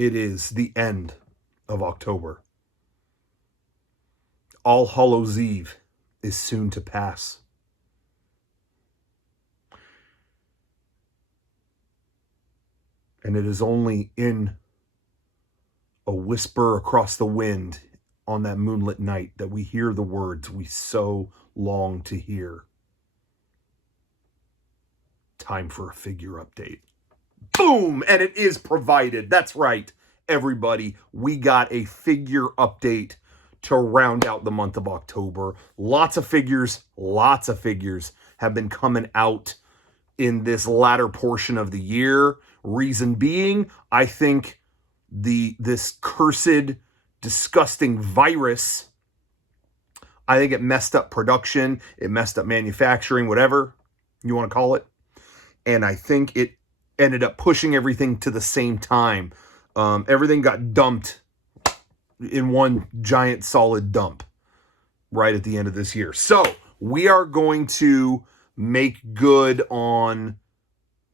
It is the end of October. All Hallows Eve is soon to pass. And it is only in a whisper across the wind on that moonlit night that we hear the words we so long to hear. Time for a figure update. Boom! And it is provided. That's right, everybody. We got a figure update to round out the month of October. Lots of figures have been coming out in this latter portion of the year. Reason being, I think this cursed, disgusting virus, I think it messed up production, it messed up manufacturing, whatever you want to call it. And I think it ended up pushing everything to the same time. Everything got dumped in one giant solid dump right at the end of this year. So we are going to make good on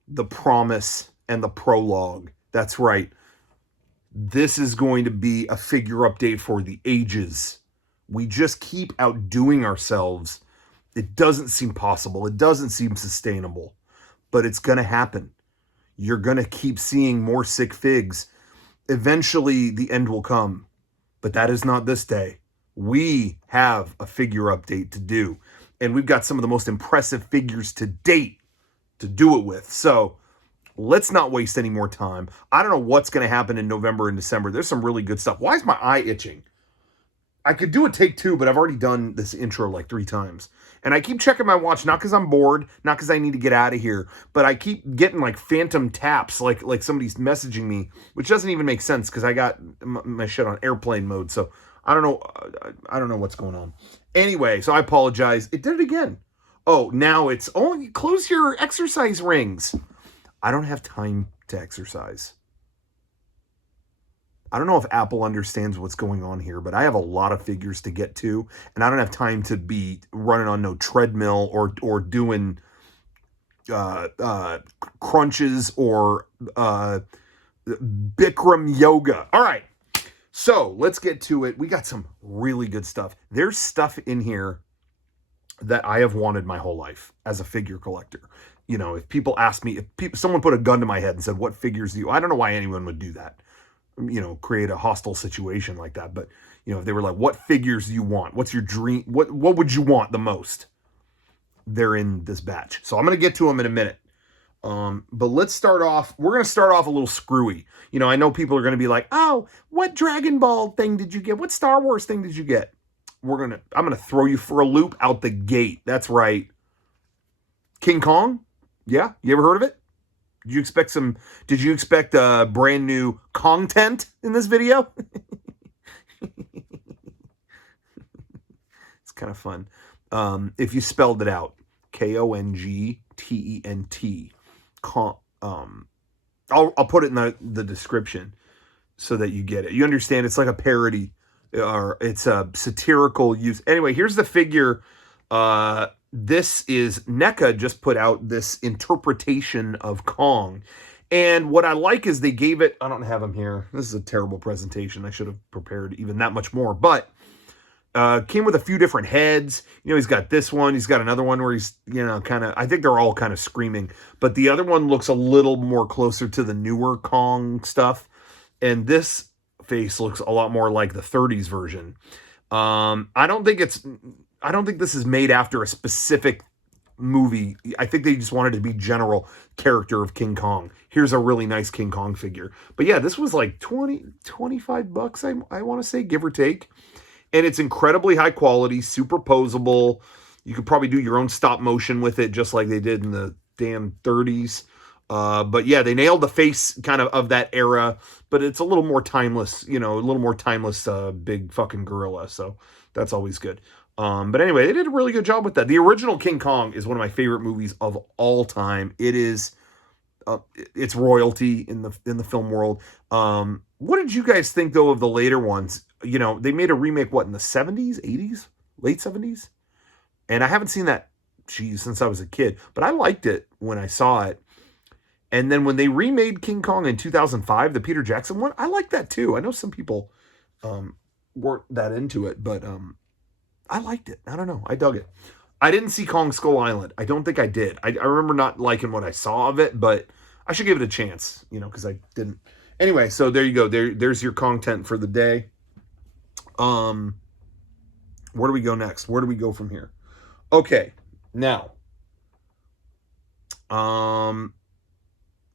the promise and the prologue. That's right. This is going to be a figure update for the ages. We just keep outdoing ourselves. It doesn't seem possible. It doesn't seem sustainable, but it's going to happen. You're going to keep seeing more sick figs. Eventually, the end will come, but that is not this day. We have a figure update to do, and we've got some of the most impressive figures to date to do it with. So let's not waste any more time. I don't know what's going to happen in November and December. There's some really good stuff. Why is my eye itching? I could do a take 2, but I've already done this intro like 3 times. And I keep checking my watch, not because I'm bored, not because I need to get out of here, but I keep getting like phantom taps, like somebody's messaging me, which doesn't even make sense because I got my shit on airplane mode. So I don't know what's going on. Anyway, so I apologize. It did it again. Oh, now it's, oh, close your exercise rings. I don't have time to exercise. I don't know if Apple understands what's going on here, but I have a lot of figures to get to, and I don't have time to be running on no treadmill or doing crunches or Bikram yoga. All right, so let's get to it. We got some really good stuff. There's stuff in here that I have wanted my whole life as a figure collector. You know, if people ask me, someone put a gun to my head and said, what figures do you, I don't know why anyone would do that. You know, create a hostile situation like that. But, you know, if they were like, what figures do you want? What's your dream? What would you want the most? They're in this batch. So I'm going to get to them in a minute. But let's start off. We're going to start off a little screwy. You know, I know people are going to be like, oh, what Dragon Ball thing did you get? What Star Wars thing did you get? I'm going to throw you for a loop out the gate. That's right. King Kong? Yeah. You ever heard of it? Did you expect brand new content in this video? It's kind of fun. If you spelled it out, Kongtent. I'll put it in the description so that you get it. You understand it's like a parody or it's a satirical use. Anyway, here's the figure. This is Neca just put out this interpretation of Kong. And what I like is they gave it, I don't have them here. This is a terrible presentation. I should have prepared even that much more. But came with a few different heads. You know, he's got this one. He's got another one where he's, you know, kind of, I think they're all kind of screaming. But the other one looks a little more closer to the newer Kong stuff. And this face looks a lot more like the 30s version. I don't think this is made after a specific movie. I think they just wanted to be general character of King Kong. Here's a really nice King Kong figure. But yeah, this was like 25 bucks, I want to say, give or take. And it's incredibly high quality, super posable. You could probably do your own stop motion with it, just like they did in the damn 30s. But yeah, they nailed the face kind of that era, but it's a little more timeless, you know, a little more timeless, big fucking gorilla. So that's always good. But anyway, they did a really good job with that. The original King Kong is one of my favorite movies of all time. It is, it's royalty in the film world. What did you guys think though of the later ones? You know, they made a remake, what, in the 70s, 80s, late 70s? And I haven't seen that, geez, since I was a kid, but I liked it when I saw it. And then when they remade King Kong in 2005, the Peter Jackson one, I like that too. I know some people weren't that into it, but I liked it. I don't know. I dug it. I didn't see Kong Skull Island. I don't think I did. I remember not liking what I saw of it, but I should give it a chance, because I didn't. Anyway, so there you go. There's your content for the day. Where do we go next? Where do we go from here? Okay, now.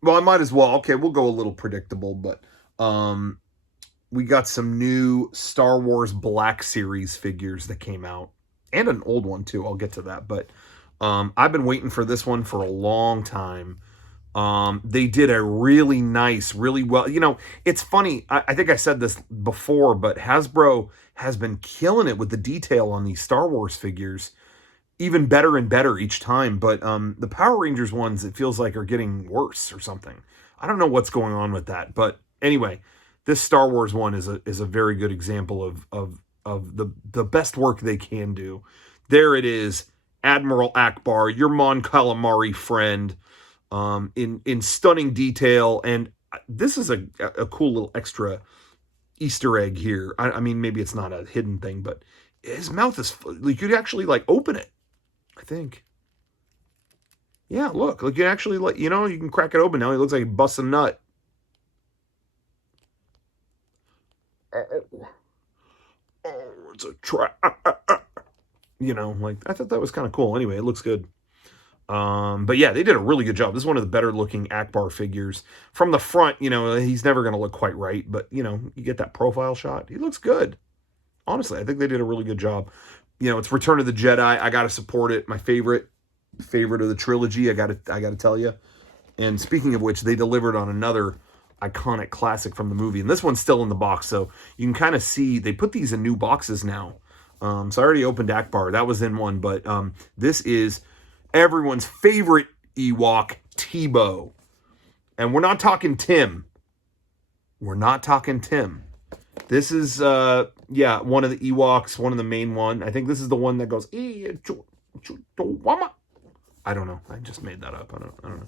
Well, I might as well. Okay, we'll go a little predictable, but we got some new Star Wars Black Series figures that came out. And an old one, too. I'll get to that. But I've been waiting for this one for a long time. They did a really nice, really well. It's funny. I think I said this before, but Hasbro has been killing it with the detail on these Star Wars figures. Even better and better each time. But the Power Rangers ones, it feels like, are getting worse or something. I don't know what's going on with that. But anyway, this Star Wars one is a very good example of the best work they can do. There it is, Admiral Ackbar, your Mon Calamari friend, in stunning detail. And this is a cool little extra Easter egg here. I mean, maybe it's not a hidden thing, but his mouth is, you could actually open it, I think. Yeah, look, you can actually you can crack it open now. He looks like he busts a nut. It's a trap. I thought that was kind of cool. Anyway, it looks good. But yeah, they did a really good job. This is one of the better looking Ackbar figures. From the front, he's never going to look quite right, but you get that profile shot. He looks good. Honestly, I think they did a really good job. It's Return of the Jedi. I got to support it. My favorite of the trilogy. I got to tell you. And speaking of which, they delivered on another iconic classic from the movie. And this one's still in the box, so you can kind of see they put these in new boxes now. So I already opened Ackbar. That was in one, but this is everyone's favorite Ewok, Tebow. And we're not talking Tim. We're not talking Tim. This is, one of the Ewoks, one of the main one. I think this is the one that goes, I don't know. I just made that up. I don't know.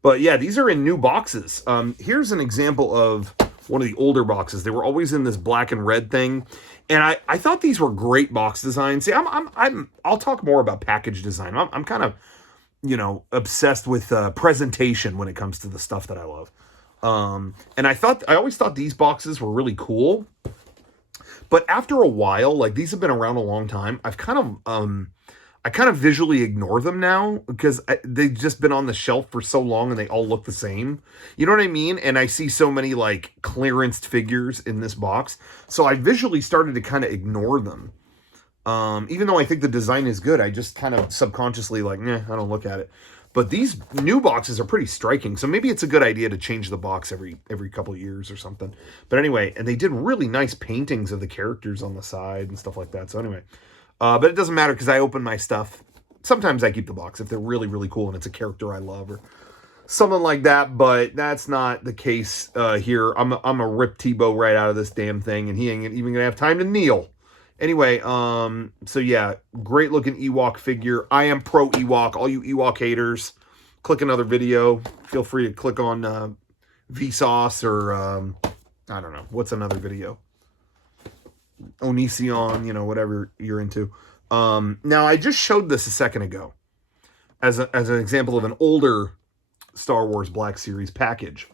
But yeah, these are in new boxes. Here's an example of one of the older boxes. They were always in this black and red thing. And I thought these were great box designs. See, I'll talk more about package design. I'm kind of, obsessed with presentation when it comes to the stuff that I love. And I always thought these boxes were really cool. But after a while, these have been around a long time. I kind of visually ignore them now because they've just been on the shelf for so long and they all look the same. You know what I mean? And I see so many clearanced figures in this box. So I visually started to kind of ignore them. Even though I think the design is good, I just kind of subconsciously I don't look at it. But these new boxes are pretty striking. So maybe it's a good idea to change the box every couple of years or something. But anyway, and they did really nice paintings of the characters on the side and stuff like that. So anyway, but it doesn't matter because I open my stuff. Sometimes I keep the box if they're really, really cool and it's a character I love or something like that. But that's not the case here. I'm a rip Tebow right out of this damn thing, and he ain't even gonna have time to kneel. Anyway, so yeah, great looking Ewok figure. I am pro Ewok. All you Ewok haters, click another video. Feel free to click on Vsauce or I don't know what's another video. Onision, whatever you're into. Now I just showed this a second ago as an example of an older Star Wars Black Series package,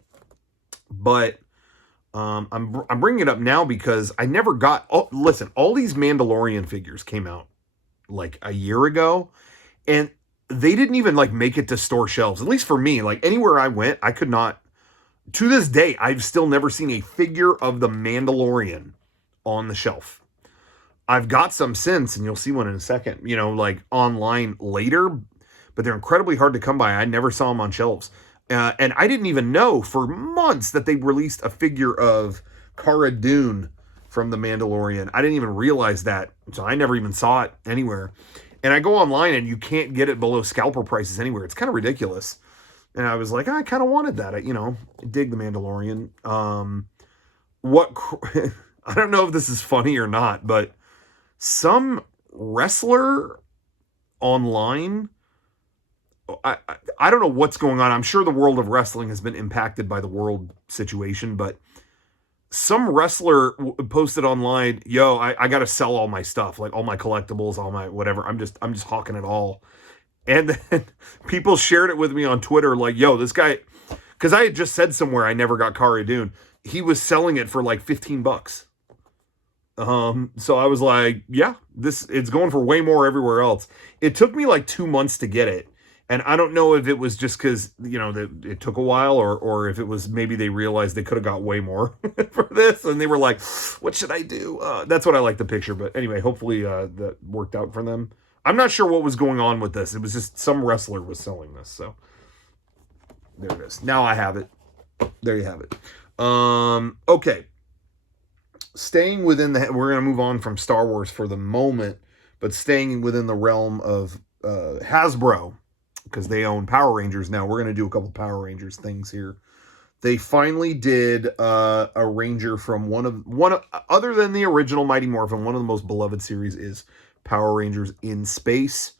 but I'm bringing it up now because I never got. Oh, listen, all these Mandalorian figures came out a year ago, and they didn't even make it to store shelves. At least for me, anywhere I went, I could not. To this day, I've still never seen a figure of the Mandalorian on the shelf. I've got some since, and you'll see one in a second, online later, but they're incredibly hard to come by. I never saw them on shelves. And I didn't even know for months that they released a figure of Cara Dune from The Mandalorian. I didn't even realize that, so I never even saw it anywhere. And I go online, and you can't get it below scalper prices anywhere. It's kind of ridiculous. And I was like, I kind of wanted that. I dig The Mandalorian. I don't know if this is funny or not, but some wrestler online I don't know what's going on. I'm sure the world of wrestling has been impacted by the world situation, but some wrestler posted online, yo, I got to sell all my stuff, like all my collectibles, all my whatever. I'm just hawking it all. And then people shared it with me on Twitter, like, yo, this guy, because I had just said somewhere I never got Cara Dune. He was selling it for like $15. So I was like, yeah, it's going for way more everywhere else. It took me like 2 months to get it. And I don't know if it was just because, you know, it took a while or if it was maybe they realized they could have got way more for this. And they were like, what should I do? That's what I like the picture. But anyway, hopefully that worked out for them. I'm not sure what was going on with this. It was just some wrestler was selling this. So there it is. Now I have it. There you have it. Okay. Staying within we're going to move on from Star Wars for the moment, but staying within the realm of Hasbro, because they own Power Rangers now. We're going to do a couple Power Rangers things here. They finally did a Ranger from one of other than the original Mighty Morphin. One of the most beloved series is Power Rangers in Space.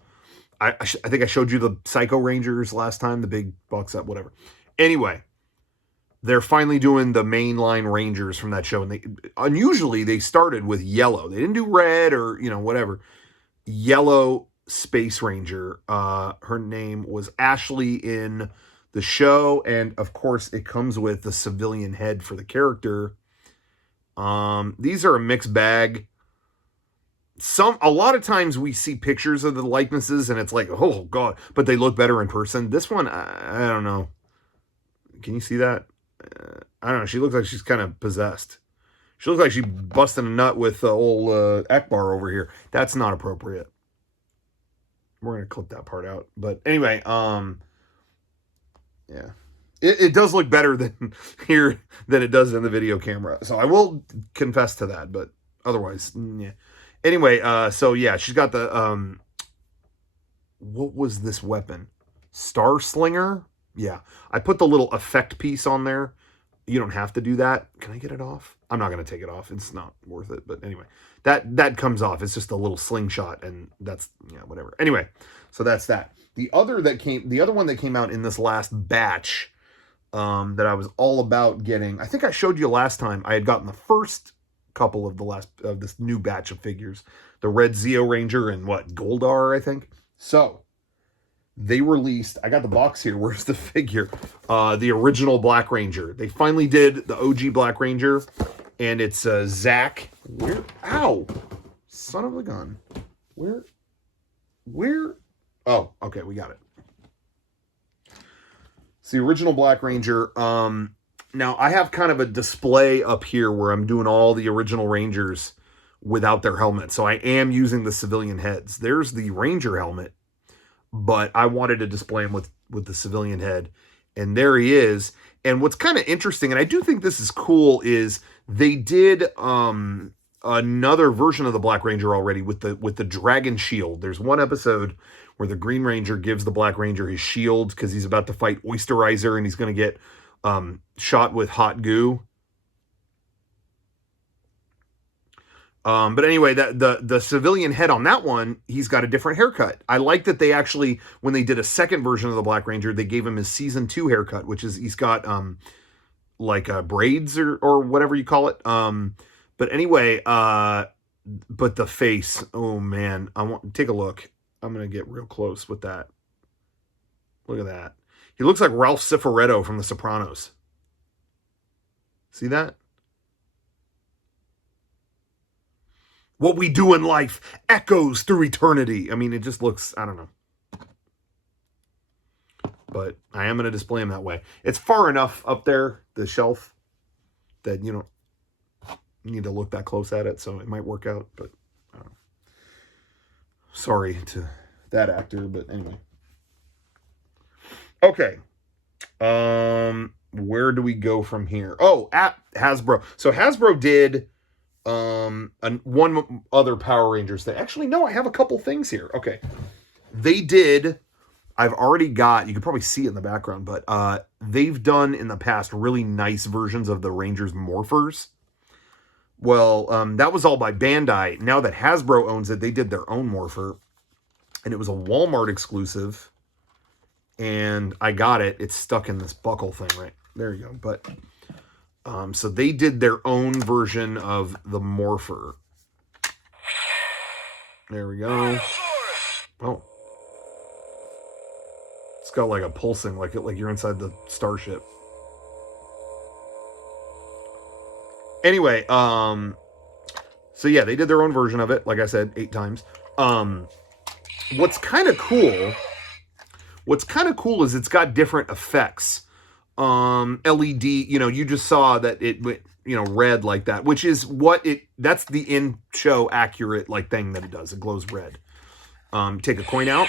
I think I showed you the Psycho Rangers last time, the big box set, whatever. Anyway, they're finally doing the mainline Rangers from that show, and unusually they started with yellow. They didn't do red or whatever. Yellow Space Ranger. Her name was Ashley in the show, and of course it comes with the civilian head for the character. These are a mixed bag. A lot of times we see pictures of the likenesses and it's like, oh god, but they look better in person. This one, I don't know. Can you see that? I don't know. She looks like she's kind of possessed. She looks like she busted a nut with old Ackbar over here. That's not appropriate. We're going to clip that part out. But anyway, yeah. It does look better than here than it does in the video camera. So I will confess to that, but otherwise, yeah. Anyway, so yeah, she's got the, what was this weapon? Star Slinger? Yeah. I put the little effect piece on there. You don't have to do that. Can I get it off? I'm not going to take it off. It's not worth it. But anyway, that comes off. It's just a little slingshot, and that's, whatever. Anyway, so that's that. The other one that came out in this last batch, that I was all about getting, I think I showed you last time. I had gotten the first couple of this new batch of figures, the red Zeo Ranger and Goldar, I think. So they released, I got the box here, where's the figure? The original Black Ranger. They finally did the OG Black Ranger, and it's Zach. Ow! Son of a gun. Where? Oh, okay, we got it. It's the original Black Ranger. Now, I have kind of a display up here where I'm doing all the original Rangers without their helmets. So I am using the civilian heads. There's the Ranger helmet, but I wanted to display him with the civilian head. And there he is. And what's kind of interesting, and I do think this is cool, is they did another version of the Black Ranger already with the dragon shield. There's one episode where the Green Ranger gives the Black Ranger his shield because he's about to fight Oysterizer and he's going to get shot with hot goo. But anyway, the civilian head on that one, he's got a different haircut. I like that they actually, when they did a second version of the Black Ranger, they gave him his season 2 haircut, which is he's got braids or whatever you call it. But anyway, but the face, oh man, take a look. I'm gonna get real close with that. Look at that. He looks like Ralph Cifaretto from The Sopranos. See that? What we do in life echoes through eternity. I mean, it just looks, I don't know. But I am going to display him that way. It's far enough up there, the shelf, that you don't need to look that close at it. So it might work out, but I don't know. Sorry to that actor, but anyway. Okay. Where do we go from here? Oh, at Hasbro. So Hasbro did one other Power Rangers thing. Actually, no, I have a couple things here. Okay. They did, I've already got, you can probably see it in the background, but they've done in the past really nice versions of the Rangers Morphers. Well, that was all by Bandai. Now that Hasbro owns it, they did their own Morpher. And it was a Walmart exclusive. and I got it. It's stuck in this buckle thing right there. You go. But so they did their own version of the Morpher. There we go. Oh, it's got like a pulsing, like you're inside the starship. Anyway, so yeah, they did their own version of it. Like I said, 8 times. What's kind of cool is it's got different effects. LED, you just saw that it went, red like that, which is that's the in-show accurate like thing that it does. It glows red. Take a coin out.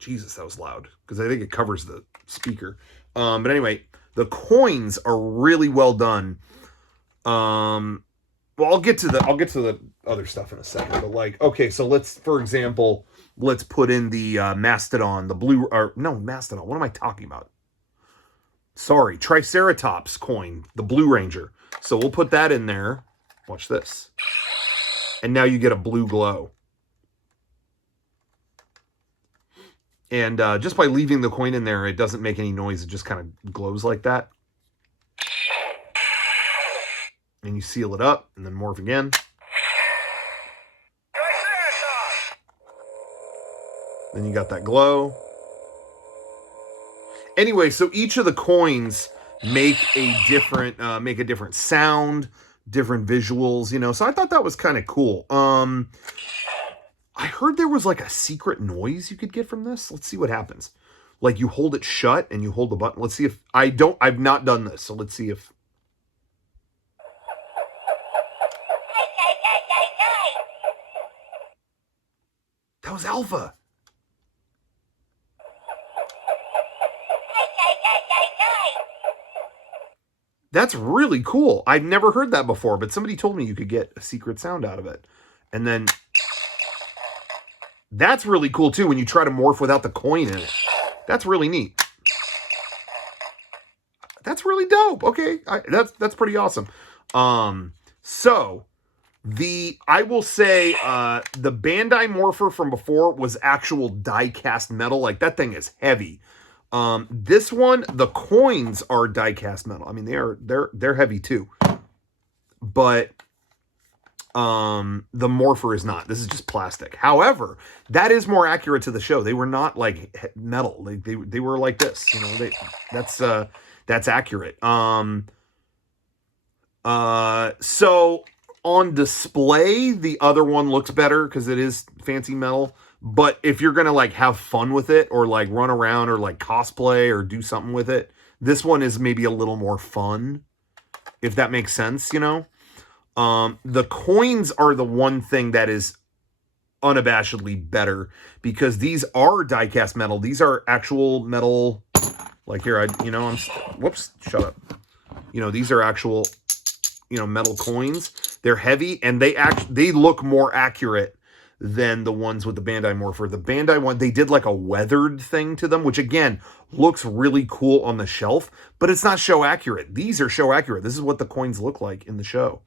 Jesus, that was loud because I think it covers the speaker. But anyway, the coins are really well done. Well, I'll get to the other stuff in a second. But like, okay, so for example, let's put in the Mastodon, Mastodon. What am I talking about? Sorry, Triceratops coin, the Blue Ranger. So we'll put that in there. Watch this. And now you get a blue glow. And just by leaving the coin in there, it doesn't make any noise. It just kind of glows like that. And you seal it up and then morph again. Then you got that glow. Anyway, so each of the coins make a different sound, different visuals, So I thought that was kind of cool. I heard there was like a secret noise you could get from this. Let's see what happens. Like you hold it shut and you hold the button. Let's see if I've not done this. So let's see if. That was Alpha. That's really cool. I've never heard that before, but somebody told me you could get a secret sound out of it. And then that's really cool too when you try to morph without the coin in it. That's really neat. That's really dope. Okay, that's pretty awesome. So I will say the Bandai Morpher from before was actual die-cast metal. Like that thing is heavy. This one, the coins are die-cast metal. I mean, they're heavy too. But the Morpher is not. This is just plastic. However, that is more accurate to the show. They were not like metal. They were like this. That's accurate. So on display, the other one looks better because it is fancy metal. But if you're going to like have fun with it or like run around or like cosplay or do something with it, this one is maybe a little more fun, if that makes sense, The coins are the one thing that is unabashedly better because these are die-cast metal. These are actual metal. Like here, whoops, shut up. These are actual, metal coins. They're heavy and they look more accurate than the ones with the Bandai Morpher. The Bandai one, they did like a weathered thing to them, which again, looks really cool on the shelf, but it's not show accurate. These are show accurate. This is what the coins look like in the show.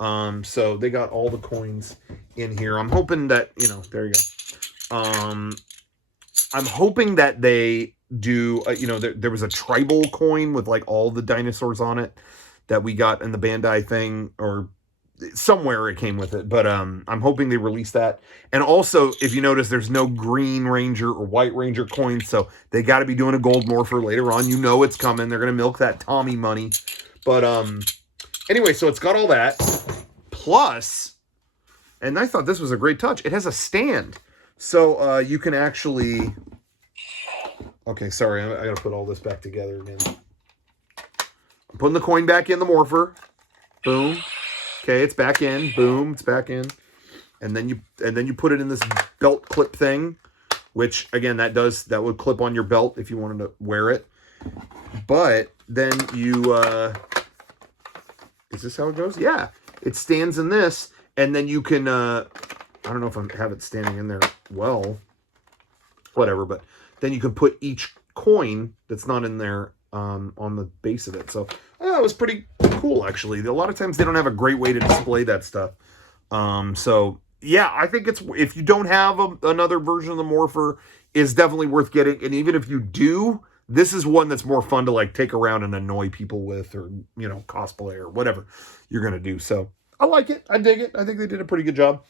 So they got all the coins in here. I'm hoping that, there you go. I'm hoping that they do, there was a tribal coin with like all the dinosaurs on it that we got in the Bandai thing, or somewhere it came with it, but I'm hoping they release that. And also, if you notice, there's no Green Ranger or White Ranger coins, so they got to be doing a gold Morpher later on. It's coming. They're going to milk that Tommy money. But anyway, so it's got all that. Plus, and I thought this was a great touch, it has a stand. So you can actually... Okay, sorry, I got to put all this back together again. I'm putting the coin back in the Morpher. Boom. Okay, it's back in. Boom, it's back in. And then you put it in this belt clip thing, which again that would clip on your belt if you wanted to wear it. But then you is this how it goes? Yeah. It stands in this, and then you can I don't know if I have it standing in there well. Whatever, but then you can put each coin that's not in there on the base of it. So that was pretty cool, actually. A lot of times they don't have a great way to display that stuff. So yeah, I think it's, if you don't have another version of the Morpher, it's definitely worth getting. And even if you do, this is one that's more fun to like take around and annoy people with, or, you know, cosplay or whatever you're going to do. So I like it. I dig it. I think they did a pretty good job.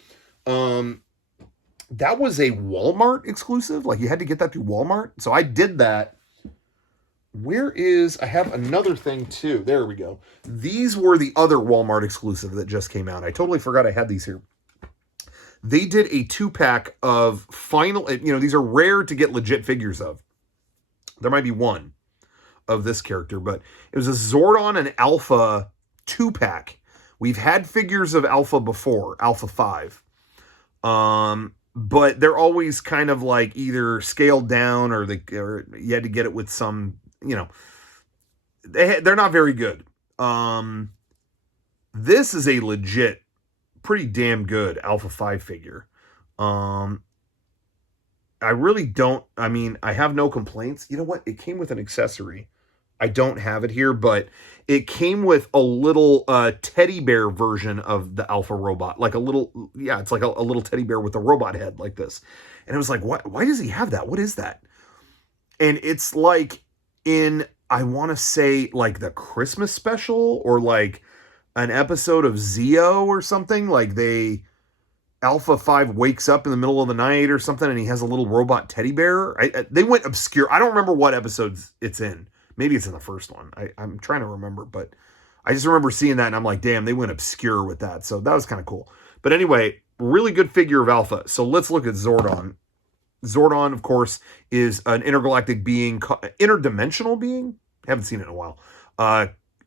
That was a Walmart exclusive. Like, you had to get that through Walmart. So I did that. Where is, I have another thing too. There we go. These were the other Walmart exclusive that just came out. I totally forgot I had these here. They did a 2-pack of final, you know, these are rare to get legit figures of. There might be one of this character, but it was a Zordon and Alpha 2-pack. We've had figures of Alpha before, Alpha 5. But they're always kind of like either scaled down, or you had to get it with some, you know, they're not very good. This is a legit, pretty damn good Alpha 5 figure. I really don't, I mean, I have no complaints. You know what? It came with an accessory. I don't have it here, but it came with a little teddy bear version of the Alpha robot. Like a little, yeah, it's like a little teddy bear with a robot head like this. And it was like, why does he have that? What is that? And it's like in, I want to say like the Christmas special, or like an episode of Zeo or something. Like Alpha 5 wakes up in the middle of the night or something, and he has a little robot teddy bear. They went obscure. I don't remember what episodes it's in. Maybe it's in the first one. I'm trying to remember, but I just remember seeing that, and I'm like, damn, they went obscure with that. So that was kind of cool. But anyway, really good figure of Alpha. So let's look at Zordon. Zordon, of course, is an intergalactic being, interdimensional being. Haven't seen it in a while.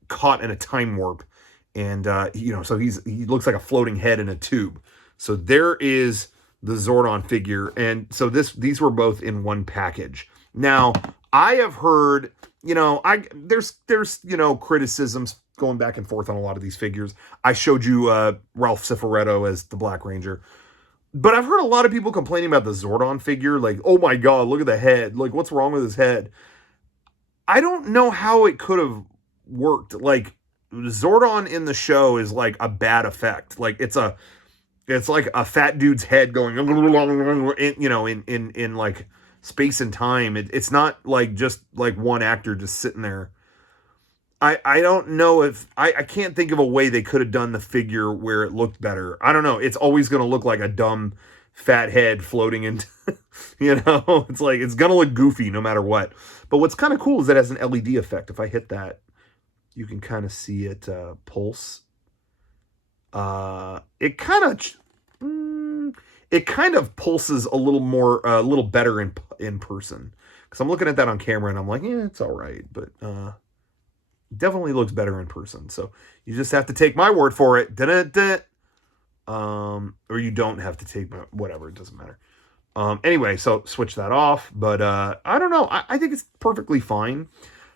Caught in a time warp, and you know, so he looks like a floating head in a tube. So there is the Zordon figure, and so these were both in one package. Now, I have heard, you know, there's you know, criticisms going back and forth on a lot of these figures. I showed you Ralph Cifaretto as the Black Ranger. But I've heard a lot of people complaining about the Zordon figure, like, oh my god, look at the head. Like, what's wrong with his head? I don't know how it could have worked. Like, Zordon in the show is like a bad effect. Like, it's like a fat dude's head going, you know, in like space and time. It's not like just like one actor just sitting there. I don't know if, I can't think of a way they could have done the figure where it looked better. I don't know. It's always going to look like a dumb fat head floating into, you know, it's like, it's going to look goofy no matter what. But what's kind of cool is it has an LED effect. If I hit that, you can kind of see it pulse. It kind of pulses a little more, a little better in person. Because I'm looking at that on camera and I'm like, yeah, it's all right. But definitely looks better in person. So you just have to take my word for it. Or you don't have to take my, whatever, it doesn't matter. Anyway, so switch that off. But I don't know. I think it's perfectly fine.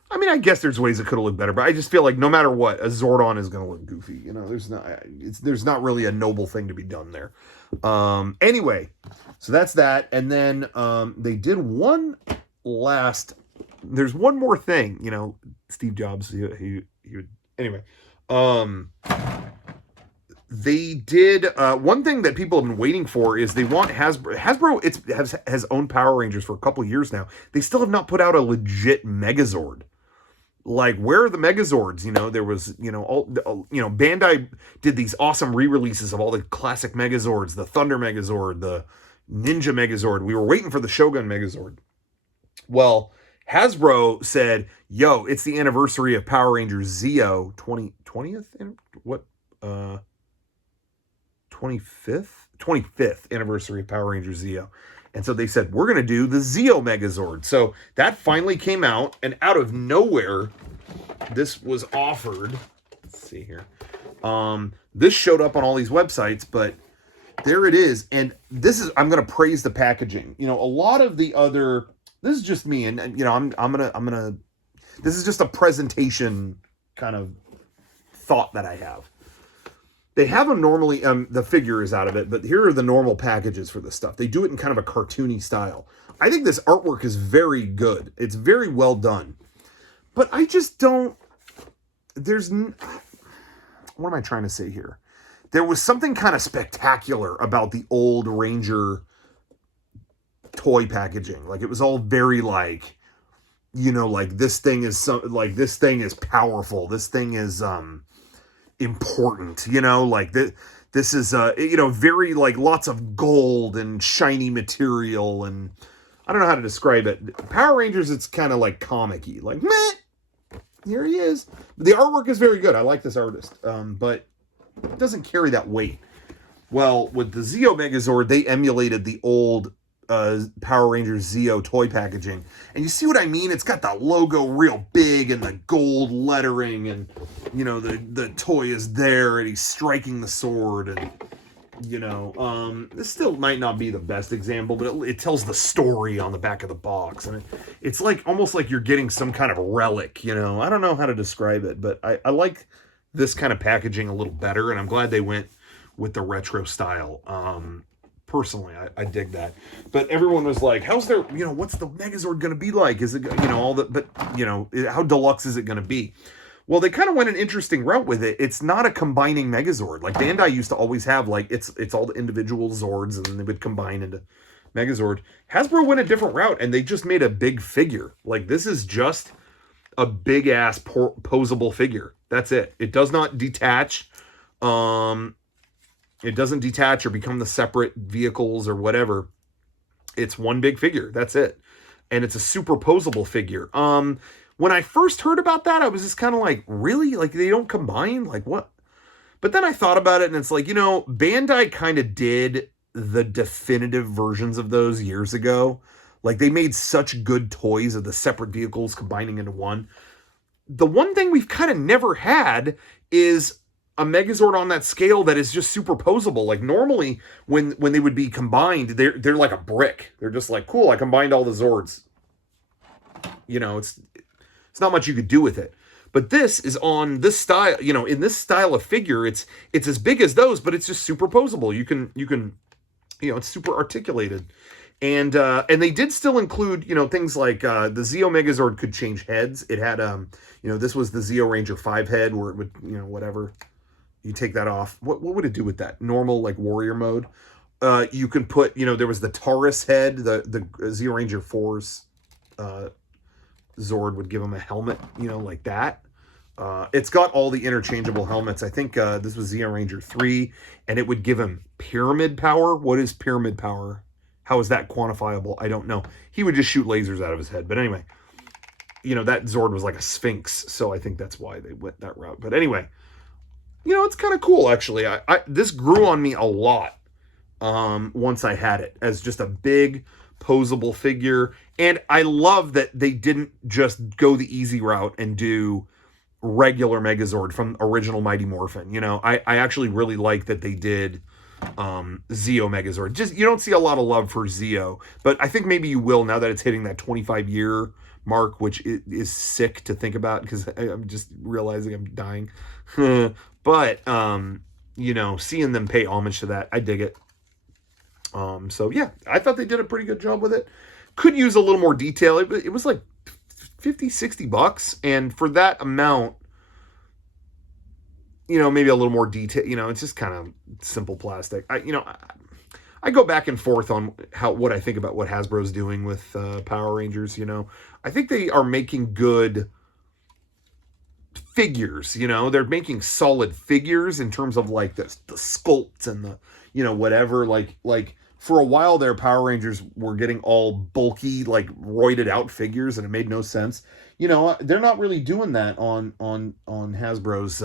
I mean, I guess there's ways it could have looked better, but I just feel like no matter what, a Zordon is going to look goofy. You know, there's not really a noble thing to be done there. Anyway, so that's that. And then they did one last, there's one more thing, you know, Steve Jobs, he would, anyway, they did, one thing that people have been waiting for is they want Hasbro has owned Power Rangers for a couple years now. They still have not put out a legit Megazord. Like, where are the Megazords? You know, there was, you know, Bandai did these awesome re-releases of all the classic Megazords, the Thunder Megazord, the Ninja Megazord. We were waiting for the Shogun Megazord. Well, Hasbro said, yo, it's the anniversary of Power Rangers Zeo, 25th anniversary of Power Rangers Zeo. And so they said, we're going to do the Zeo Megazord. So that finally came out, and out of nowhere, this was offered. Let's see here. This showed up on all these websites, but there it is. And this is, I'm going to praise the packaging. You know, a lot of the other, this is just me, and you know, I'm gonna, this is just a presentation kind of thought that I have. They have them normally, the figure is out of it, but here are the normal packages for this stuff. They do it in kind of a cartoony style. I think this artwork is very good. It's very well done. But I just don't, what am I trying to say here? there was something kind of spectacular about the old Ranger toy packaging. Like, it was all very like, you know, like this thing is this thing is powerful. This thing is important, you know, like this is you know, very like lots of gold and shiny material, and I don't know how to describe it. Power Rangers, it's kind of like comic-y, like meh, here he is. The artwork is very good. I like this artist, but it doesn't carry that weight. Well, with the Zeo Megazord, they emulated the old Power Rangers Zeo toy packaging. And you see what I mean? It's got the logo real big and the gold lettering, and, you know, the toy is there and he's striking the sword, and, you know, this still might not be the best example, but it tells the story on the back of the box. And it's like almost like you're getting some kind of relic, you know? I don't know how to describe it, but I like this kind of packaging a little better, and I'm glad they went with the retro style. Personally, I dig that. But everyone was like, how's their, you know, what's the Megazord going to be like? Is it, you know, all that, but, you know, how deluxe is it going to be? Well, they kind of went an interesting route with it. It's not a combining Megazord. Like, Bandai used to always have, like, it's all the individual Zords, and then they would combine into Megazord. Hasbro went a different route, and they just made a big figure. Like, this is just a big-ass posable figure. That's it. It does not detach. It doesn't detach or become the separate vehicles or whatever. It's one big figure. That's it. And it's a superposable figure. When I first heard about that, I was just kind of like, really? Like, they don't combine? Like, what? But then I thought about it, and it's like, you know, Bandai kind of did the definitive versions of those years ago. Like, they made such good toys of the separate vehicles combining into one. The one thing we've kind of never had is a Megazord on that scale that is just superposable. Like, normally when they would be combined, they're like a brick. They're just like, cool, I combined all the Zords. You know, it's not much you could do with it. But this is on this style, you know, in this style of figure, it's as big as those, but it's just superposable. You can, you know, it's super articulated. And they did still include, you know, things like the Zeo Megazord could change heads. It had, you know, this was the Zeo Ranger 5 head where it would, you know, whatever. You take that off. What would it do with that? Normal, like, warrior mode. You can put, you know, there was the Taurus head, the Zeo Ranger 4's Zord would give him a helmet, you know, like that. It's got all the interchangeable helmets. I think this was Zeo Ranger 3, and it would give him pyramid power. What is pyramid power? How is that quantifiable? I don't know. He would just shoot lasers out of his head. But anyway, you know, that Zord was like a Sphinx, so I think that's why they went that route. But anyway, you know, it's kind of cool, actually. This grew on me a lot once I had it as just a big posable figure. And I love that they didn't just go the easy route and do regular Megazord from original Mighty Morphin. You know, I actually really like that they did Zeo Megazord. Just, you don't see a lot of love for Zeo, but I think maybe you will now that it's hitting that 25-year mark, which is sick to think about because I'm just realizing I'm dying. But, you know, seeing them pay homage to that, I dig it. So, yeah, I thought they did a pretty good job with it. Could use a little more detail. It was like 50, 60 bucks. And for that amount, you know, maybe a little more detail. You know, it's just kind of simple plastic. I go back and forth on what I think about what Hasbro's doing with Power Rangers, you know. I think they are making good figures, you know. They're making solid figures in terms of like the sculpts and the, you know, whatever. Like for a while there, Power Rangers were getting all bulky, like roided out figures, and it made no sense. You know, they're not really doing that on Hasbro's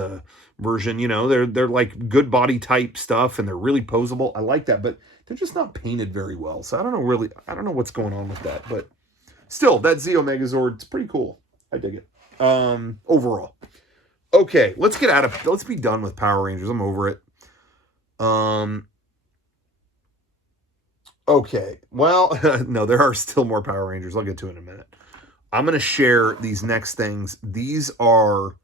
version. You know, they're like good body type stuff, and they're really posable. I like that, but they're just not painted very well. So I don't know what's going on with that, but still, that Zeo Megazord, it's pretty cool. I dig it. Overall. Okay, let's be done with Power Rangers. I'm over it. Okay, well, no, there are still more Power Rangers. I'll get to it in a minute. I'm going to share these next things. These are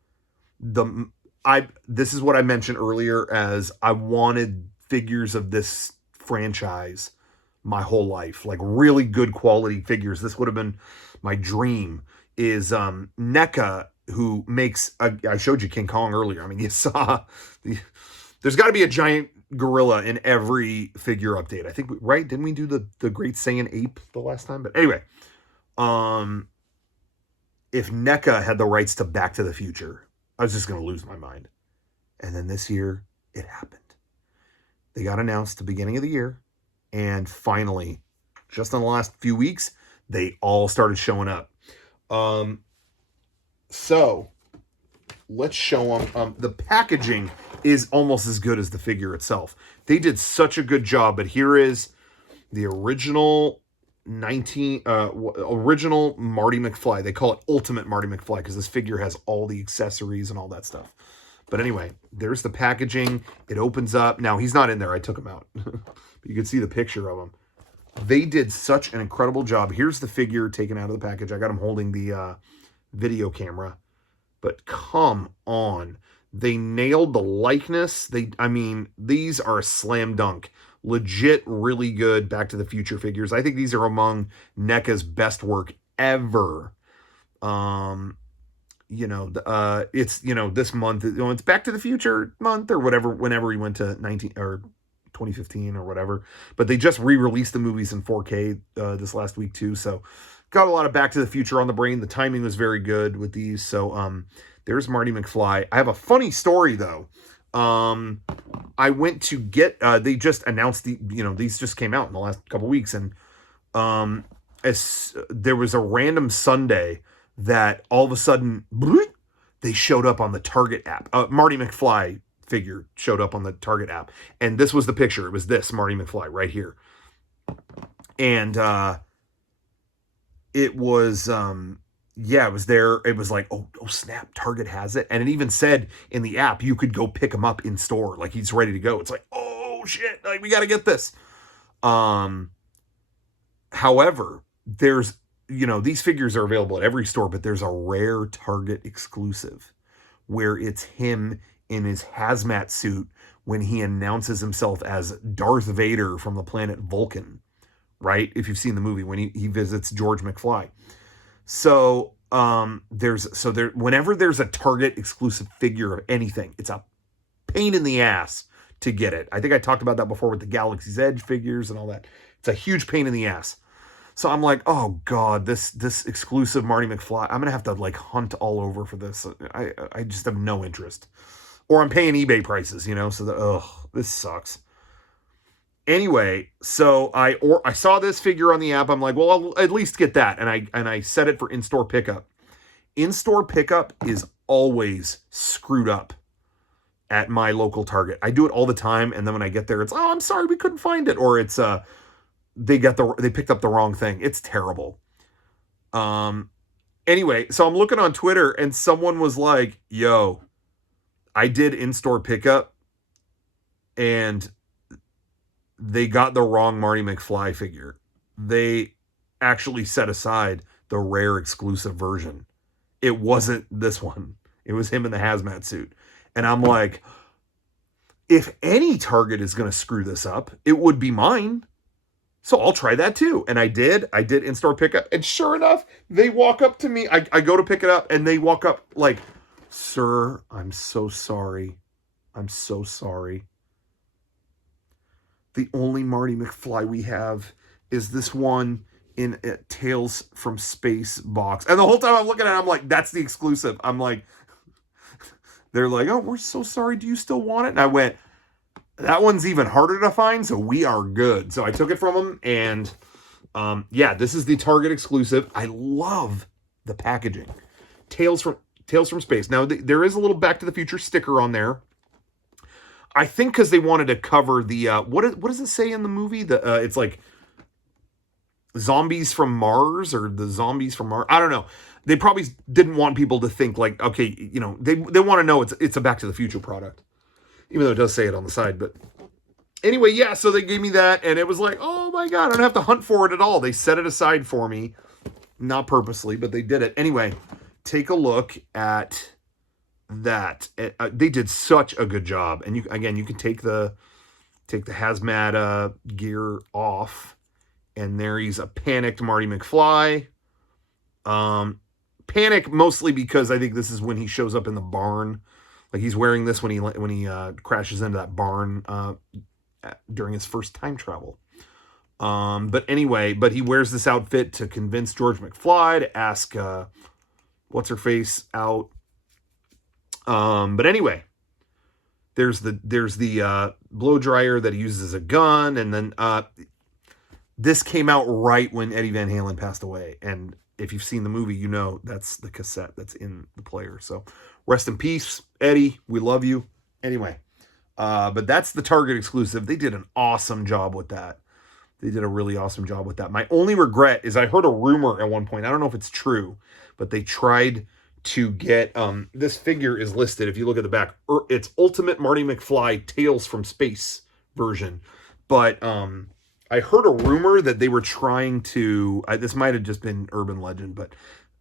this is what I mentioned earlier as I wanted figures of this franchise my whole life. Like really good quality figures. This would have been my dream. Is Neca, who makes, I showed you King Kong earlier. I mean, you saw There's got to be a giant gorilla in every figure update. I think, right? Didn't we do the Great Saiyan Ape the last time? But anyway, if Neca had the rights to Back to the Future, I was just going to lose my mind. And then this year, it happened. They got announced at the beginning of the year, and finally, just in the last few weeks, they all started showing up. So let's show them. The packaging is almost as good as the figure itself. They did such a good job, but here is the original original Marty McFly. They call it Ultimate Marty McFly because this figure has all the accessories and all that stuff. But anyway, there's the packaging. It opens up. Now, he's not in there. I took him out. But you can see the picture of him. They did such an incredible job. Here's the figure taken out of the package. I got him holding the video camera. But come on. They nailed the likeness. I mean, these are a slam dunk. Legit, really good Back to the Future figures. I think these are among NECA's best work ever. It's, this month, it's Back to the Future month or whatever, whenever we went to 2015 or whatever. But they just re-released the movies in 4K this last week too. So got a lot of Back to the Future on the brain. The timing was very good with these. So there's Marty McFly. I have a funny story though. I went to get, they just announced these just came out in the last couple weeks. And as there was a random Sunday that all of a sudden, they showed up on the Target app. Marty McFly figure showed up on the Target app. And this was the picture. It was this Marty McFly right here. And it was, it was there. It was like, oh snap, Target has it. And it even said in the app, you could go pick him up in store. Like he's ready to go. It's like, oh shit, like we got to get this. However, there's, these figures are available at every store, but there's a rare Target exclusive where it's him in his hazmat suit when he announces himself as Darth Vader from the planet Vulcan, right? If you've seen the movie, when he visits George McFly. So, whenever there's a Target exclusive figure of anything, it's a pain in the ass to get it. I think I talked about that before with the Galaxy's Edge figures and all that. It's a huge pain in the ass. So I'm like, oh God, this exclusive Marty McFly, I'm going to have to like hunt all over for this. I just have no interest. Or I'm paying eBay prices, so this sucks. Anyway, so I saw this figure on the app. I'm like, well, I'll at least get that. And I set it for in-store pickup. In-store pickup is always screwed up at my local Target. I do it all the time. And then when I get there, it's, oh, I'm sorry, we couldn't find it. Or it's, they picked up the wrong thing. It's terrible. Anyway, so I'm looking on Twitter and someone was like, yo, I did in-store pickup and they got the wrong Marty McFly figure. They actually set aside the rare exclusive version. It wasn't this one. It was him in the hazmat suit. And I'm like, if any Target is going to screw this up, it would be mine. So I'll try that too. And I did in-store pickup. And sure enough, they walk up to me. I go to pick it up and they walk up like, sir, I'm so sorry. I'm so sorry. The only Marty McFly we have is this one in a Tales from Space box. And the whole time I'm looking at it, I'm like, that's the exclusive. I'm like, they're like, oh, we're so sorry. Do you still want it? And I went, that one's even harder to find, so we are good. So I took it from them, and this is the Target exclusive. I love the packaging. Tales from Space. Now, there is a little Back to the Future sticker on there. I think because they wanted to cover the, what does it say in the movie? It's like Zombies from Mars or the Zombies from Mars. I don't know. They probably didn't want people to think like, okay, they want to know it's a Back to the Future product. Even though it does say it on the side. But anyway, yeah, so they gave me that. And it was like, oh my God, I don't have to hunt for it at all. They set it aside for me. Not purposely, but they did it. Anyway, take a look at that. They did such a good job. And you can take the hazmat gear off. And there he's a panicked Marty McFly. Panic mostly because I think this is when he shows up in the barn. Like he's wearing this when he crashes into that barn during his first time travel. But anyway, but he wears this outfit to convince George McFly to ask what's her face out. But anyway, there's the blow dryer that he uses as a gun, and then this came out right when Eddie Van Halen passed away. And if you've seen the movie, you know that's the cassette that's in the player. So rest in peace, Eddie. We love you. Anyway, but that's the Target exclusive. They did an awesome job with that. They did a really awesome job with that. My only regret is I heard a rumor at one point. I don't know if it's true, but they tried to get this figure is listed. If you look at the back, it's Ultimate Marty McFly Tales from Space version. But I heard a rumor that they were trying to, this might have just been urban legend, but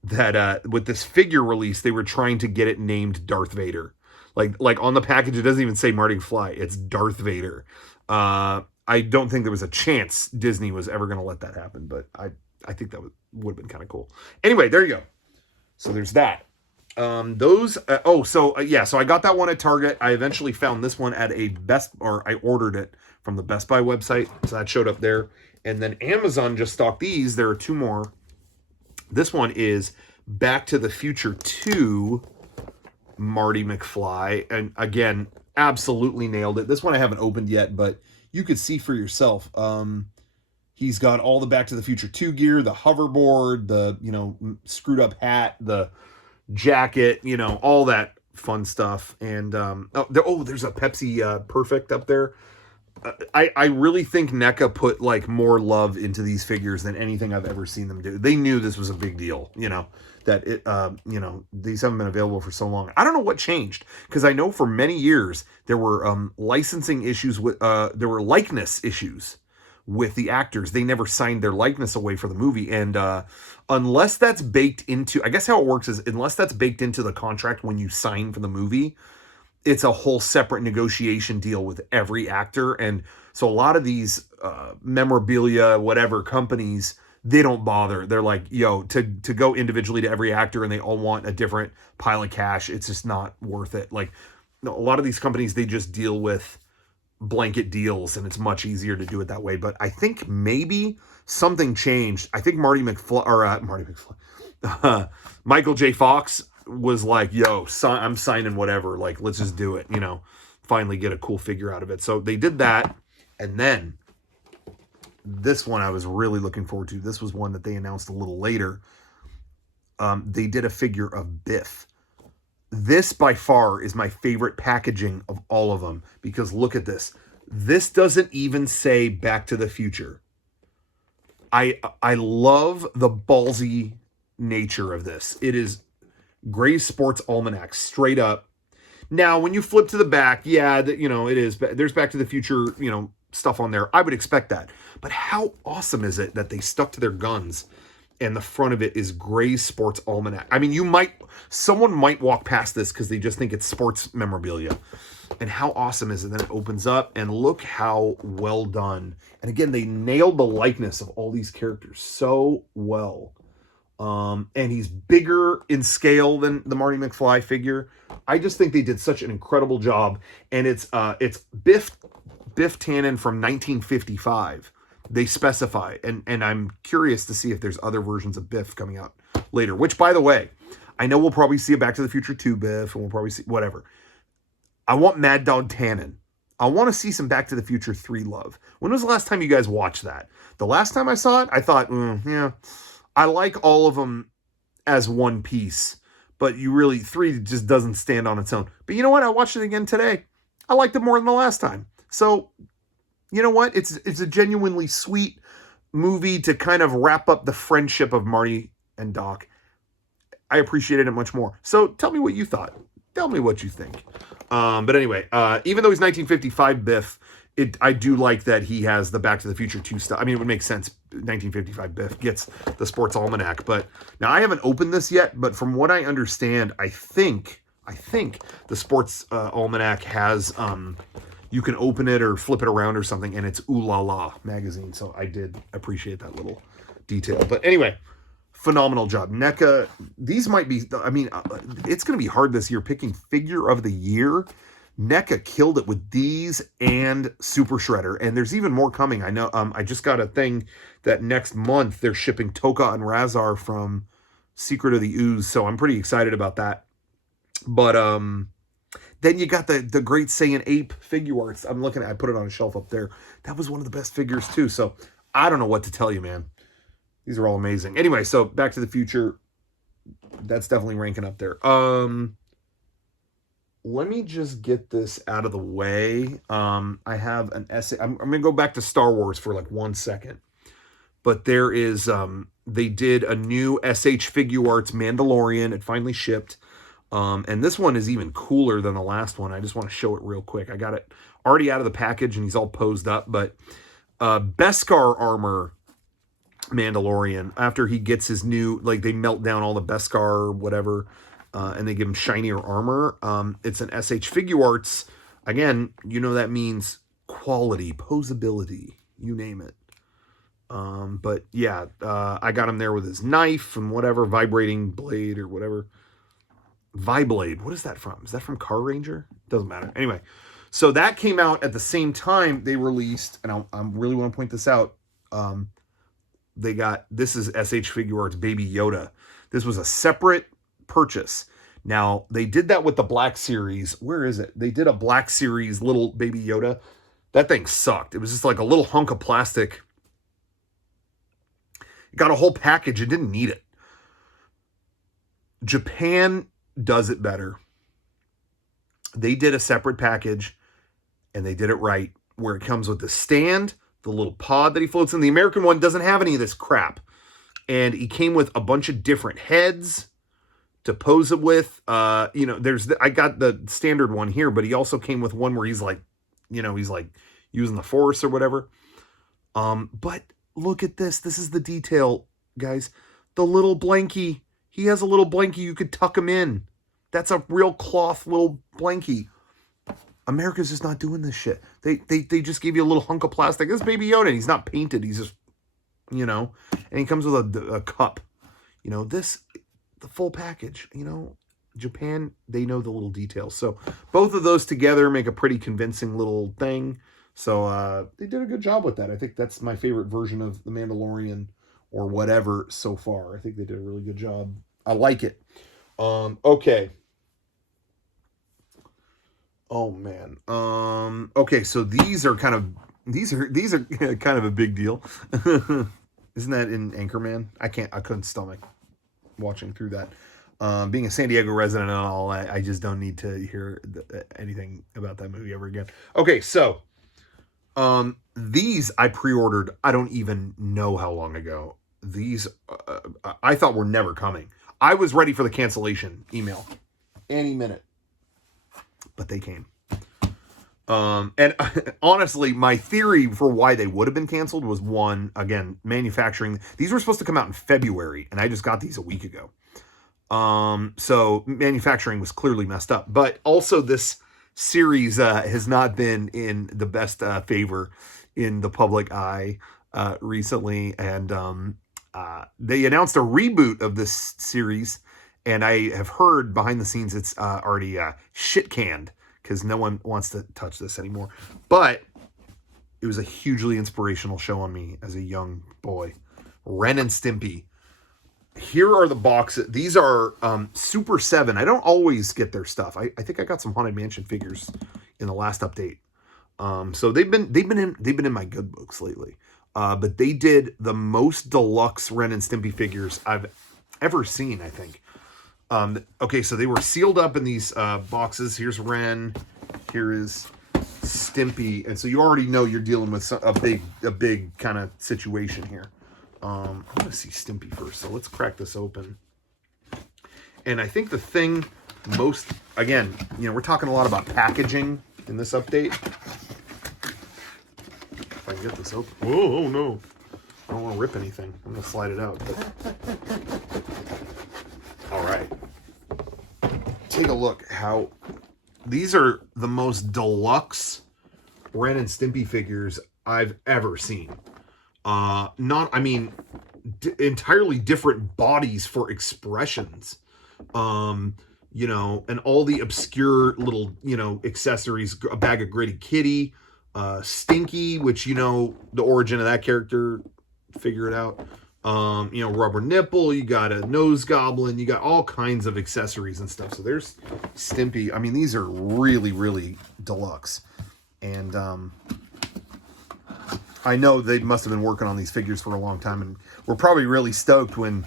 that with this figure release, they were trying to get it named Darth Vader. Like on the package, it doesn't even say Marty McFly. It's Darth Vader. I don't think there was a chance Disney was ever going to let that happen, but I think that would have been kind of cool. Anyway, there you go. So there's that. So I got that one at Target. I eventually found this one at I ordered it from the Best Buy website. So that showed up there. And then Amazon just stocked these. There are two more. This one is Back to the Future 2 Marty McFly. And again, absolutely nailed it. This one I haven't opened yet, but you could see for yourself. He's got all the Back to the Future 2 gear, the hoverboard, the, screwed up hat, the jacket, all that fun stuff. And, there's a Pepsi Perfect up there. I really think NECA put more love into these figures than anything I've ever seen them do. They knew this was a big deal, that it, these haven't been available for so long. I don't know what changed, because I know for many years there were licensing issues with, there were likeness issues with the actors. They never signed their likeness away for the movie. And unless that's baked into, I guess how it works is, unless that's baked into the contract when you sign for the movie, it's a whole separate negotiation deal with every actor. And so a lot of these memorabilia, whatever companies, they don't bother. They're like, to go individually to every actor and they all want a different pile of cash, it's just not worth it. A lot of these companies, they just deal with blanket deals, and it's much easier to do it that way. But I think maybe something changed. I think Michael J. Fox was like, I'm signing whatever. Let's just do it, finally get a cool figure out of it. So they did that. And then this one I was really looking forward to. This was one that they announced a little later. They did a figure of Biff. This by far is my favorite packaging of all of them, because look at this. This doesn't even say Back to the Future. I love the ballsy nature of this. It is Gray's Sports Almanac, straight up. Now, when you flip to the back, it is. There's Back to the Future, stuff on there. I would expect that. But how awesome is it that they stuck to their guns, and the front of it is Gray's Sports Almanac? I mean, someone might walk past this because they just think it's sports memorabilia. And how awesome is it? Then it opens up, and look how well done. And again, they nailed the likeness of all these characters so well. And he's bigger in scale than the Marty McFly figure. I just think they did such an incredible job. And it's Biff Tannen from 1955. They specify, and I'm curious to see if there's other versions of Biff coming out later, which, by the way, I know we'll probably see a Back to the Future 2 Biff, and we'll probably see whatever. I want Mad Dog Tannen. I want to see some Back to the Future 3 love. When was the last time you guys watched that? The last time I saw it, I thought, I like all of them as one piece, but 3 just doesn't stand on its own. But you know what? I watched it again today. I liked it more than the last time. So, you know what? It's a genuinely sweet movie to kind of wrap up the friendship of Marty and Doc. I appreciated it much more. So tell me what you thought. Tell me what you think. But anyway, even though he's 1955 Biff, I do like that he has the Back to the Future 2 stuff. I mean, it would make sense. 1955 Biff gets the Sports Almanac. But now I haven't opened this yet, but from what I understand, I think the Sports Almanac has... you can open it or flip it around or something, and it's Ooh La La magazine. So I did appreciate that little detail. But anyway, phenomenal job. Neca, these might be, I mean, it's going to be hard this year picking figure of the year. Neca killed it with these and Super Shredder, and there's even more coming. I know, I just got a thing that next month they're shipping Toka and Razar from Secret of the Ooze, so I'm pretty excited about that. But then you got the Great Saiyan Ape figure arts. I'm looking at, I put it on a shelf up there. That was one of the best figures too. So I don't know what to tell you, man. These are all amazing. Anyway, so Back to the Future, that's definitely ranking up there. Let me just get this out of the way. I have an essay. I'm going to go back to Star Wars for like 1 second. But there is, they did a new SH Figure Arts Mandalorian. It finally shipped. And this one is even cooler than the last one. I just want to show it real quick. I got it already out of the package and he's all posed up. Beskar armor Mandalorian, after he gets his new, like they melt down all the Beskar or whatever, and they give him shinier armor. It's an SH Figure Arts. Again, you know that means quality, posability, you name it. But yeah, I got him there with his knife and whatever, vibrating blade or whatever. Viblade, what is that from? Is that from Car Ranger? Doesn't matter. Anyway, so that came out at the same time they released, and I really want to point this out. They got, this is SH Figure Arts Baby Yoda. This was a separate purchase. Now, they did that with the Black Series. Where is it? They did a Black Series little Baby Yoda. That thing sucked. It was just like a little hunk of plastic. It got a whole package. It didn't need it. Japan does it better. They did a separate package, and they did it right, where it comes with the stand, the little pod that he floats in. The American one doesn't have any of this crap. And he came with a bunch of different heads to pose it with. You know, I got the standard one here, but he also came with one where he's like, you know, he's like using the Force or whatever. But look at this. This is the detail, guys. The little blankie. He has a little blankie. You could tuck him in. That's a real cloth little blankie. America's just not doing this shit. They just gave you a little hunk of plastic. This Baby Yoda, and he's not painted. He's just, you know, and he comes with a cup. You know, the full package, you know. Japan, they know the little details. So both of those together make a pretty convincing little thing. So they did a good job with that. I think that's my favorite version of The Mandalorian or whatever so far. I think they did a really good job. I like it. Okay. Oh man. Okay, so these are kind of kind of a big deal. Isn't that in Anchorman? I couldn't stomach watching through that. Being a San Diego resident and all, I just don't need to hear anything about that movie ever again. Okay, so these I pre-ordered, I don't even know how long ago. These I thought were never coming. I was ready for the cancellation email any minute, but they came. And honestly, my theory for why they would have been canceled was, one, again, manufacturing. These were supposed to come out in February, and I just got these a week ago. So manufacturing was clearly messed up. But also this series has not been in the best favor in the public eye recently. And they announced a reboot of this series, and I have heard behind the scenes it's already shit canned because no one wants to touch this anymore. But it was a hugely inspirational show on me as a young boy. Ren and Stimpy. Here are the boxes. These are Super 7. I don't always get their stuff. I think I got some Haunted Mansion figures in the last update. So they've been in my good books lately. But they did the most deluxe Ren and Stimpy figures I've ever seen, I think. Okay, so they were sealed up in these boxes. Here's Ren. Here is Stimpy. And so you already know you're dealing with a big kind of situation here. I want to see Stimpy first, so let's crack this open. And I think the thing most, again, you know, we're talking a lot about packaging in this update. If I can get this open. Oh no. I don't want to rip anything. I'm going to slide it out. But... All right. Take a look how these are the most deluxe Ren and Stimpy figures I've ever seen. I mean, entirely different bodies for expressions. You know, and all the obscure little, you know, accessories, a bag of Gritty Kitty, Stinky, which, you know, the origin of that character, figure it out. You know, rubber nipple, you got a nose goblin, you got all kinds of accessories and stuff. So there's Stimpy. I mean, these are really, really deluxe. And I know they must have been working on these figures for a long time, and we're probably really stoked when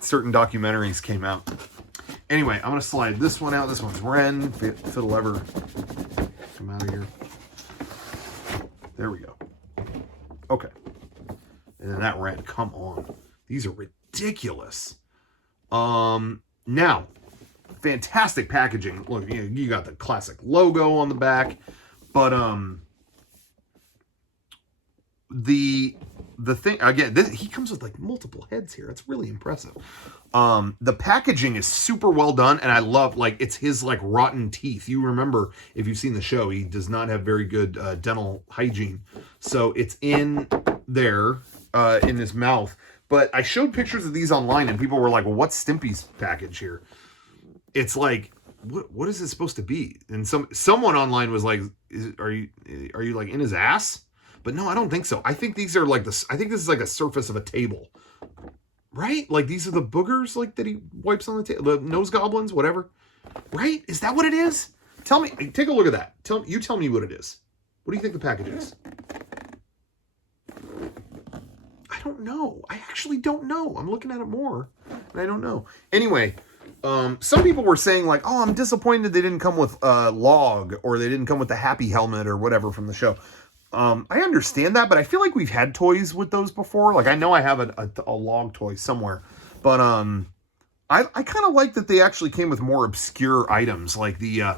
certain documentaries came out. Anyway, I'm going to slide this one out. This one's Ren. If it'll ever come out of here. There we go. Okay. And then that Ren. Come on. These are ridiculous. Now, fantastic packaging. Look, you got the classic logo on the back. But, the thing, again, he comes with like multiple heads here. It's really impressive. The packaging is super well done, and I love, like, it's his like rotten teeth. You remember, if you've seen the show, he does not have very good dental hygiene, so it's in there in his mouth. But I showed pictures of these online, and people were like, well, what's Stimpy's package here? It's like, what is this supposed to be? And someone online was like, are you like in his ass? But no, I don't think so. I think these are like I think this is like a surface of a table, right? Like these are the boogers like that he wipes on the table, the nose goblins, whatever, right? Is that what it is? Tell me. Take a look at that. Tell me what it is. What do you think the package is? I don't know. I actually don't know. I'm looking at it more, and I don't know. Anyway, some people were saying like, oh, I'm disappointed they didn't come with Log, or they didn't come with the Happy Helmet or whatever from the show. I understand that, but I feel like we've had toys with those before. Like, I know I have a Log toy somewhere, but I kind of like that they actually came with more obscure items, like the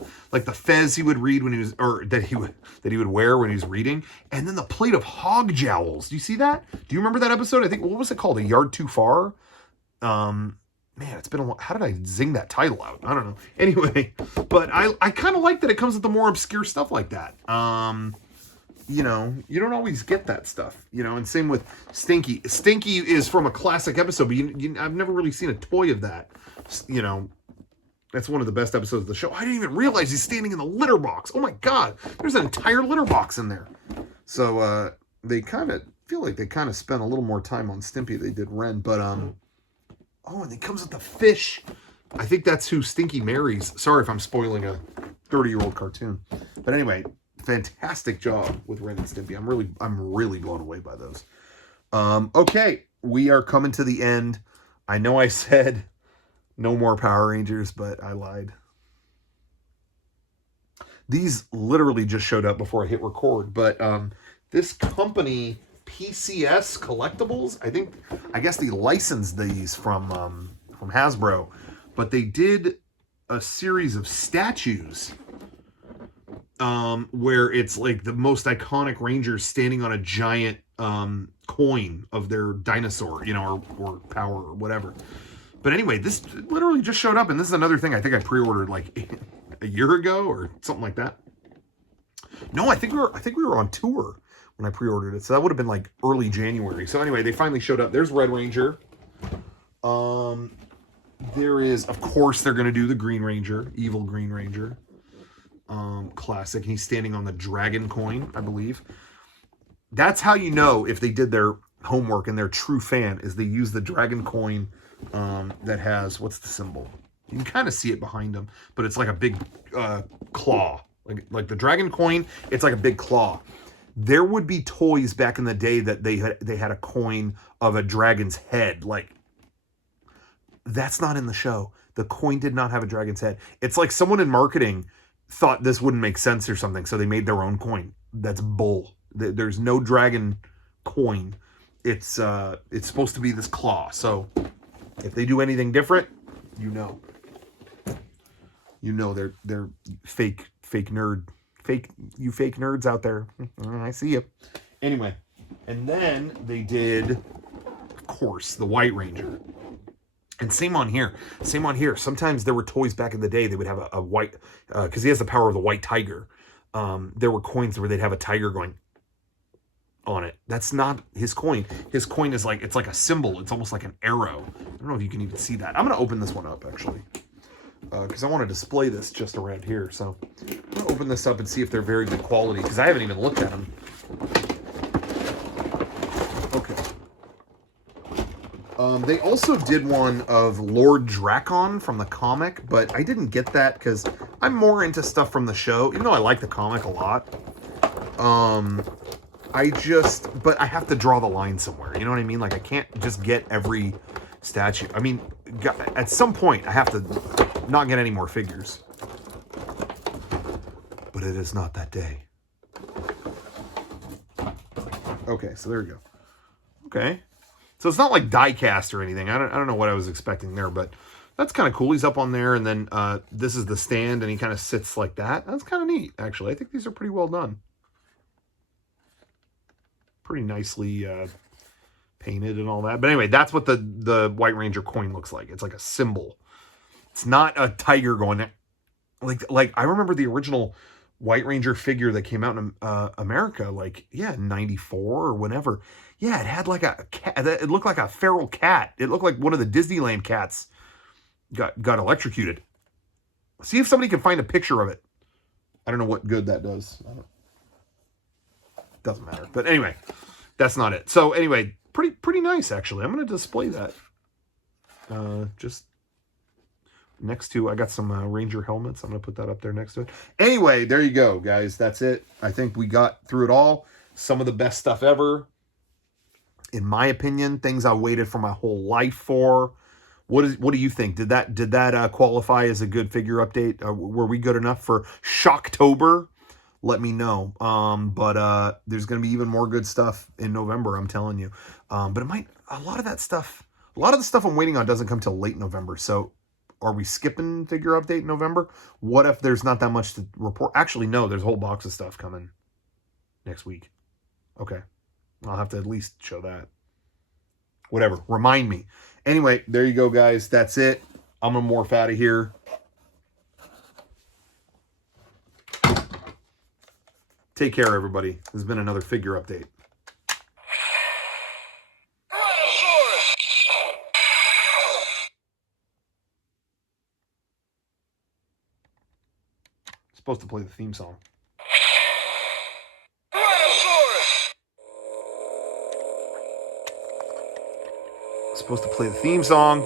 fez he would read when he was, or that he would wear when he was reading, and then the plate of hog jowls. Do you see that? Do you remember that episode? I think, what was it called? A Yard Too Far? Man, it's been a while. How did I zing that title out? I don't know. Anyway, but I kind of like that it comes with the more obscure stuff like that. You know, you don't always get that stuff, you know, and same with Stinky. Stinky is from a classic episode, but I've never really seen a toy of that. You know, that's one of the best episodes of the show. I didn't even realize he's standing in the litter box. Oh my God, there's an entire litter box in there. So they kind of feel like they kind of spent a little more time on Stimpy than they did Ren, but oh, and it comes with the fish. I think that's who Stinky marries. Sorry if I'm spoiling a 30-year-old cartoon, but anyway. Fantastic job with Ren and Stimpy. I'm really blown away by those. Okay, we are coming to the end. I know I said no more Power Rangers, but I lied. These literally just showed up before I hit record, but this company, PCS Collectibles, I guess they licensed these from Hasbro, but they did a series of statues where it's like the most iconic Rangers standing on a giant coin of their dinosaur, you know, or power or whatever. But anyway, this literally just showed up, and this is another thing I think I pre-ordered like a year ago or something like that. No, I think we were on tour when I pre-ordered it, so that would have been like early January. So anyway, they finally showed up. There's Red Ranger. There is, of course, they're going to do the Green Ranger, Evil Green Ranger. Classic. He's standing on the dragon coin, I believe. That's how you know if they did their homework and they're a true fan, is they use the dragon coin that has, what's the symbol? You can kind of see it behind them, but it's like a big claw. Like the dragon coin, it's like a big claw. There would be toys back in the day that they had a coin of a dragon's head. Like, that's not in the show. The coin did not have a dragon's head. It's like someone in marketing thought this wouldn't make sense or something, so they made their own coin. That's bull. There's no dragon coin. It's supposed to be this claw. So if they do anything different, you know they're fake nerds out there. I see you. Anyway, and then they did, of course, the White Ranger. And same on here. Sometimes there were toys back in the day. They would have a white, because he has the power of the white tiger. There were coins where they'd have a tiger going, on it. That's not his coin. His coin is like, it's like a symbol. It's almost like an arrow. I don't know if you can even see that. I'm going to open this one up, actually, because I want to display this just around here. So I'm going to open this up and see if they're very good quality, because I haven't even looked at them. Okay. They also did one of Lord Drakon from the comic, but I didn't get that because I'm more into stuff from the show, even though I like the comic a lot. But I have to draw the line somewhere. You know what I mean? Like, I can't just get every statue. I mean, at some point, I have to not get any more figures. But it is not that day. Okay, so there we go. Okay. So it's not like die cast or anything. I don't know what I was expecting there, but that's kind of cool. He's up on there, and then this is the stand, and he kind of sits like that. That's kind of neat, actually. I think these are pretty well done. Pretty nicely painted and all that. But anyway, that's what the White Ranger coin looks like. It's like a symbol. It's not a tiger going like I remember the original White Ranger figure that came out in America, like, yeah, 94 or whenever. Yeah, it had like a cat. It looked like a feral cat. It looked like one of the Disneyland cats got electrocuted. See if somebody can find a picture of it. I don't know what good that does. Doesn't matter. But anyway, that's not it. So anyway, pretty nice, actually. I'm going to display that. Just next to, I got some Ranger helmets. I'm going to put that up there next to it. Anyway, there you go, guys. That's it. I think we got through it all. Some of the best stuff ever. In my opinion, things I waited for my whole life for. What do you think? Did that qualify as a good figure update? Were we good enough for Shocktober? Let me know. But there's going to be even more good stuff in November, I'm telling you. But a lot of the stuff I'm waiting on doesn't come till late November. So are we skipping figure update in November? What if there's not that much to report? Actually, no, there's a whole box of stuff coming next week. Okay. I'll have to at least show that. Whatever. Remind me. Anyway, there you go, guys. That's it. I'm going to morph out of here. Take care, everybody. This has been another figure update. Supposed to play the theme song. Supposed to play the theme song.